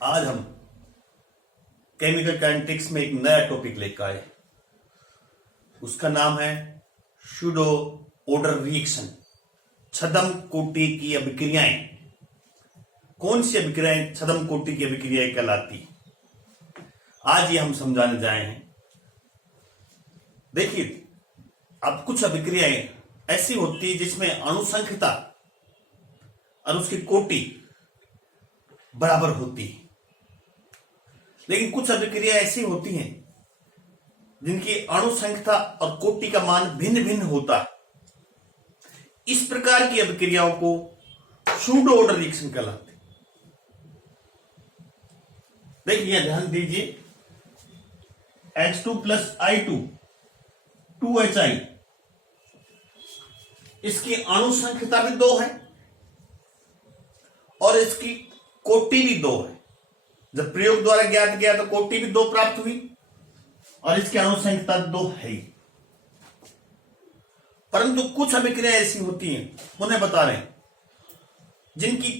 आज हम chemical kinetics में एक नया टॉपिक लेकर आए। उसका नाम है सूडो ऑर्डर रिएक्शन, छद्म कोटि की अभिक्रियाएं। कौन सी अभिक्रियाएं छद्म कोटि की अभिक्रियाएं कहलाती, आज ये हम समझाने जाए हैं। देखिए, अब कुछ अभिक्रियाएं ऐसी होती है जिसमें अणुसंख्यता और उसकी कोटि बराबर होती है, लेकिन कुछ अभिक्रिया ऐसी होती हैं जिनकी अणुसंख्यता और कोटि का मान भिन्न भिन्न होता है। इस प्रकार की अभिक्रियाओं को सूडो ऑर्डर रिएक्शन कहलाते हैं। देखिए, ध्यान दीजिए, H2 प्लस I2 2HI, इसकी अणुसंख्यता भी 2 है और इसकी कोटि भी 2 है। जब प्रयोग द्वारा ज्ञात गया तो कोटि भी 2 प्राप्त हुई और इसकी अणुसंख्यता 2 है ही। परंतु कुछ अभिक्रिया ऐसी होती हैं, उन्हें बता रहे हैं, जिनकी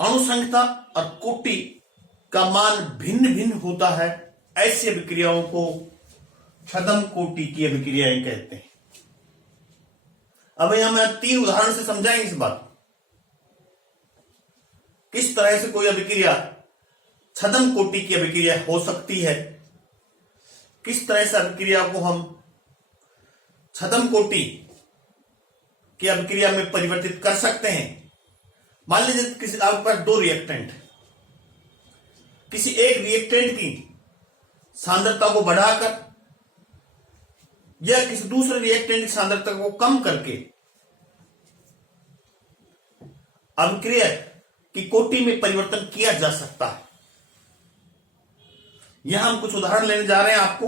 अणुसंख्यता और कोटि का मान भिन्न भिन्न होता है। ऐसी अभिक्रियाओं को छद्म कोटि की अभिक्रियाएं कहते हैं। अब यहां मैं 3 उदाहरण से समझाएंगे इस बात, किस तरह से कोई अभिक्रिया छद्म कोटि की अभिक्रिया हो सकती है, किस तरह से अभिक्रिया को हम छद्म कोटि की अभिक्रिया में परिवर्तित कर सकते हैं। मान लीजिए किसी आपके पास 2 रिएक्टेंट, किसी एक रिएक्टेंट की सांद्रता को बढ़ाकर या किसी दूसरे रिएक्टेंट की सांद्रता को कम करके अभिक्रिया की कोटि में परिवर्तन किया जा सकता है। यहां हम कुछ उदाहरण लेने जा रहे हैं आपको।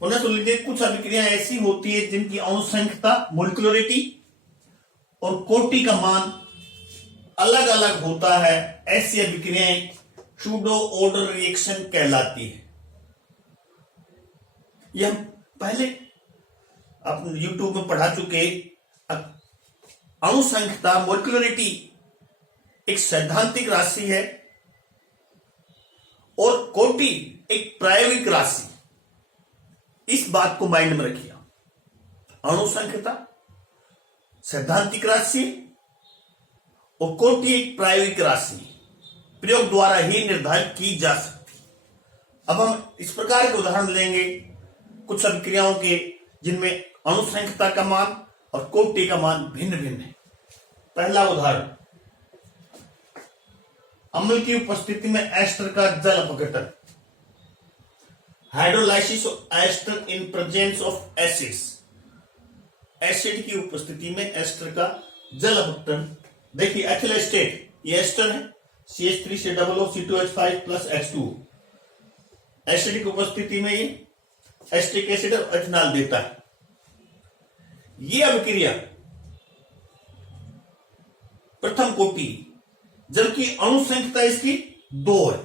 उन्हें सुन लीजिए। कुछ अभिक्रियाएं ऐसी होती है जिनकी अणुसंख्यता मोलिकुलरिटी और कोटि का मान अलग अलग होता है। ऐसी अभिक्रियाएं सूडो ऑर्डर रिएक्शन कहलाती है। यह हम पहले अपने यूट्यूब में पढ़ा चुके। अणुसंख्यता मोलिकुलरिटी एक सैद्धांतिक राशि है और कोटि एक प्रायोगिक राशि। इस बात को माइंड में रखिए। अणुसंख्यता सैद्धांतिक राशि और कोटि एक प्रायोगिक राशि, प्रयोग द्वारा ही निर्धारित की जा सकती। अब हम इस प्रकार के उदाहरण लेंगे कुछ अभिक्रियाओं के जिनमें अणुसंख्यता का मान और कोटि का मान भिन्न भिन्न है। पहला उदाहरण, अम्ल की उपस्थिति में एस्टर का जल अपघटन, hydrolysis of ester in presence of acids. Acid की उपस्थिति में एस्टर का जल अपघटन। देखिए, एथिल एस्टेट, ये एस्टर है, CH3 से double C2H5 plus H2। Acid की उपस्थिति में ये एस्टिक एसिड और एथेनॉल देता है। ये अभिक्रिया प्रथम कोटि, जबकि अणुसंख्यता इसकी 2 है।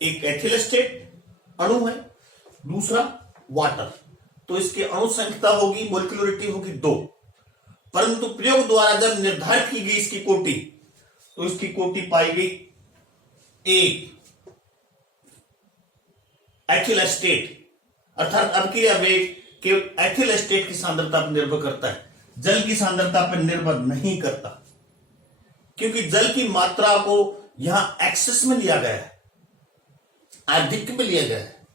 एक एथिल एस्टेट अणु है, दूसरा वाटर, तो इसकी अणुसंख्यता होगी, मोलिकुलरिटी होगी 2। परंतु प्रयोग द्वारा जब निर्धारित की गई इसकी कोटि, तो इसकी कोटि पाई गई 1 एथिल एस्टेट। अर्थात अभिक्रिया वेग केवल एथिल एस्टेट की सांद्रता पर निर्भर करता है, जल की सांद्रता पर निर्भर नहीं करता, क्योंकि जल की मात्रा को यहां एक्सेस में लिया गया है, आधिक्य में लिया गया है।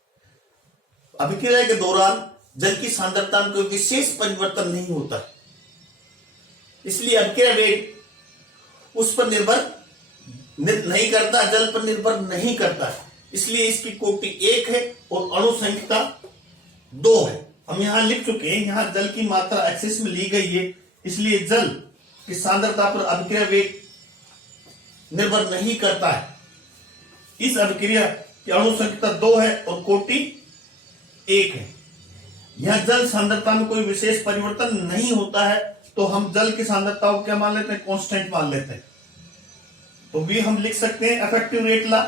अभिक्रिया के दौरान जल की सांद्रता में कोई विशेष परिवर्तन नहीं होता, इसलिए अभिक्रिया वेग उस पर निर्भर नहीं करता, जल पर निर्भर नहीं करता है। इसलिए इसकी कोटि 1 है और अणुसंख्यता 2 है। हम यहां लिख चुके हैं, यहां जल की मात्रा एक्सेस में ली गई है, इसलिए जल की सांद्रता पर अभिक्रिया वेग निर्भर नहीं करता है। इस अभिक्रिया की अणुसंख्यता 2 है और कोटि 1 है। यहां जल सांद्रता में कोई विशेष परिवर्तन नहीं होता है, तो हम जल की सांद्रता को क्या मान लेते हैं, कांस्टेंट मान लेते हैं। तो भी हम लिख सकते हैं इफेक्टिव रेट ला,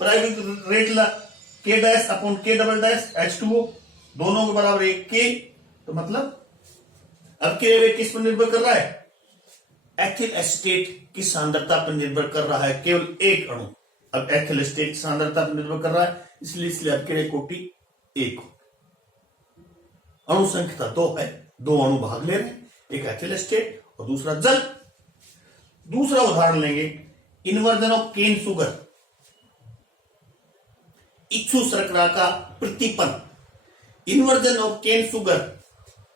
प्रायोगिक रेट ला, K dash upon K double dash H2O, दोनों के बराबर 1 K। तो मतलब अब के वे किस पर निर्भर कर रहा है, एथिल एस्टेट की सांद्रता पर निर्भर कर रहा है केवल एक अणु। अब एथिल एस्टेट की सांद्रता पर निर्भर कर रहा है, इसलिए अभिक्रिया कोटि एक हो। अणु संख्या 2 है, 2 अणु भाग ले रहे हैं, एक एथिल एस्टेट और दूसरा जल। दूसरा उदाहरण लेंगे, इन्वर्जन ऑफ केन शुगर, इच्छू शर्करा का प्रतिपन। इन्वर्जन ऑफ केन शुगर,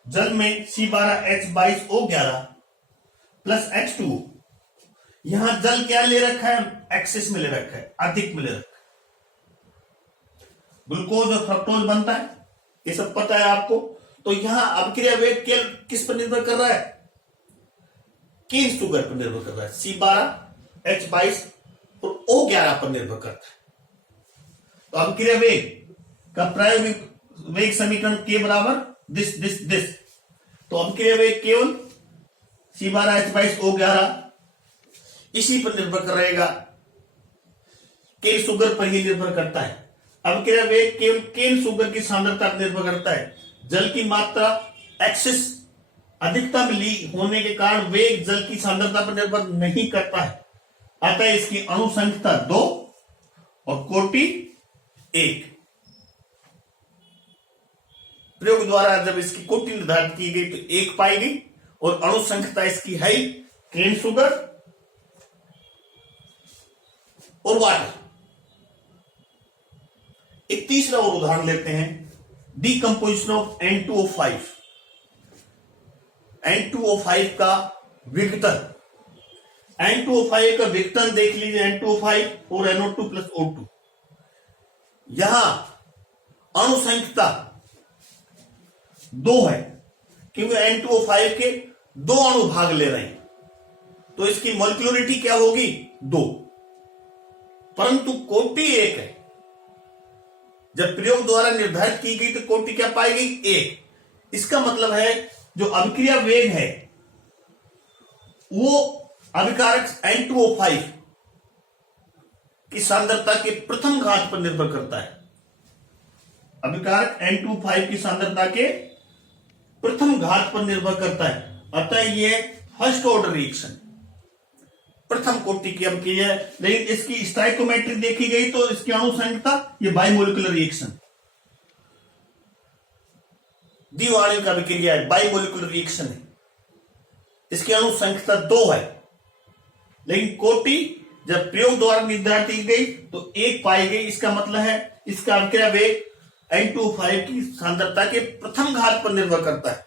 जल में C12H22O11 प्लस H2O। यहां जल क्या ले रखा है, एक्सेस में ले रखा है, अधिक में ले रखा है। ग्लूकोज और फ्रक्टोज बनता है, ये सब पता है आपको। तो यहां अभिक्रिया वेग किस पर निर्भर कर रहा है, केन शुगर पर निर्भर कर रहा है। C12H22 और O11 पर निर्भर करता है। तो अभिक्रिया वेग का प्रायोगिक वेग समीकरण के बराबर दिस। तो अभिक्रिया वेग केवल C12H22O11 इसी पर निर्भर करेगा, केन शुगर पर ही निर्भर करता है। अभिक्रिया वेग केवल केन शुगर की सांद्रता पर निर्भर करता है। जल की मात्रा एक्सेस अधिकता में ली होने के कारण वेग जल की सांद्रता पर निर्भर नहीं करता है। अतः इसकी अणु संख्या 2 और कोटि 1। प्रयोग द्वारा जब इसकी कोटि निर्धारित की गई तो 1 पाई गई और अणु संख्या इसकी है केन शुगर और वाटर। एक तीसरा और उदाहरण लेते हैं, डीकंपोजिशन ऑफ N2O5। N2O5 का विघटन। N2O5 का विघटन देख लीजिए, N2O5 और NO2 प्लस O2। यहां अणु संख्या 2 है, क्योंकि N2O5 के 2 अणु भाग ले रहे हैं, तो इसकी मॉलिक्यूलरिटी क्या होगी 2, परंतु कोटि 1 है। जब प्रयोग द्वारा निर्धारित की गई तो कोटि क्या पाई गई 1। इसका मतलब है जो अभिक्रिया वेग है वो अभिकारक N2O5 की सांद्रता के प्रथम घात पर निर्भर करता है। अभिकारक N2O5 की सांद्रता के प्रथम घात पर निर्भर करता है। अतः यह फर्स्ट ऑर्डर रिएक्शन, प्रथम कोटि की अभिक्रिया है। लेकिन इसकी स्टाइकोमेट्री देखी गई तो इसकी अणु संख्या ये बाइमोलिकुलर रिएक्शन, द्विआण्विक अभिक्रिया है, बाइमोलिकुलर रिएक्शन है। इसकी अणु संख्या 2 है, लेकिन कोटि जब प्रयोग द्वारा निर्धारित की गई तो 1 पाई गई। इसका मतलब है इसका अभिक्रिया वेग N2O5 की सांद्रता के प्रथम घात पर निर्भर करता है,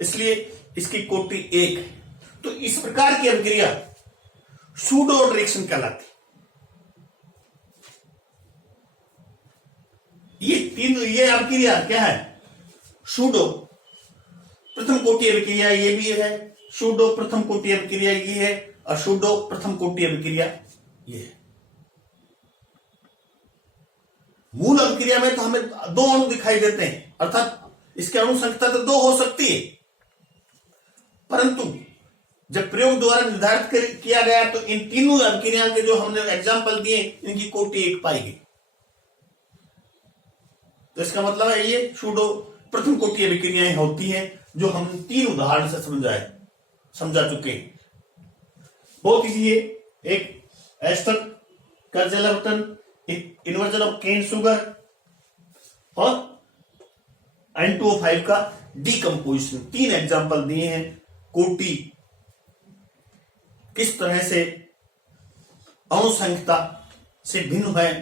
इसलिए इसकी कोटि 1 है। तो इस प्रकार की अभिक्रिया सूडो रिएक्शन कहलाती है। ये अभिक्रिया क्या है, सूडो प्रथम कोटि अभिक्रिया ये भी है, सूडो प्रथम कोटि अभिक्रिया ये है, और सूडो प्रथम कोटि अभिक्रिया ये है। मूल अभिक्रिया में तो हमें 2 अणु दिखाई देते हैं, अर्थात इसकी अणु संख्या तो 2 हो सकती है, परंतु जब प्रयोग द्वारा निर्धारित किया गया तो इन तीनों अभिक्रिया के जो हमने एग्जाम्पल दिए इनकी कोटि 1 पाई गई। तो इसका मतलब है ये सूडो प्रथम कोटि अभिक्रियाएं होती हैं, जो हम 3 उदाहरण से समझा चुके हैं। बहुत इजी है, एक एस्टर कर्जेलर्टन, एक इन्वर्जन ऑफ केन शुगर और N2O5 का डीकंपोजिशन। 3 एग्जाम्पल दिए हैं। कोटि किस तरह से अणु संख्या से भिन्न है,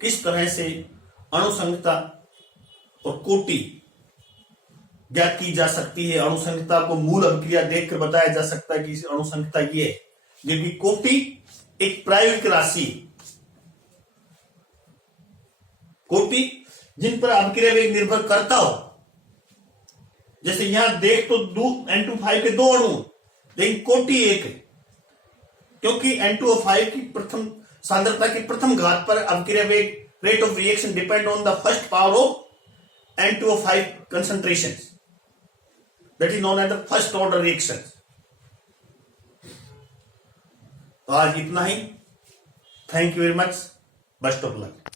किस तरह से अणु संख्या और कोटि ज्ञात की जा सकती है। अणु संख्या को मूल अभिक्रिया देखकर बताया जा सकता है कि इस अणु संख्या ये है, जबकि कोटि एक प्रायोगिक राशि, कोटि जिन पर अभिक्रिया वेग निर्भर करता हो। जैसे यहां देख तो N2O5 के 2 अणु, लेकिन कोटि 1 है, क्योंकि N2O5 की प्रथम सांद्रता की प्रथम घात पर अभिक्रिया वेग rate of reaction depend on the first power of N2O5 concentration, that is known as the first order reaction. तो आज इतना ही। Thank you very much, best of luck.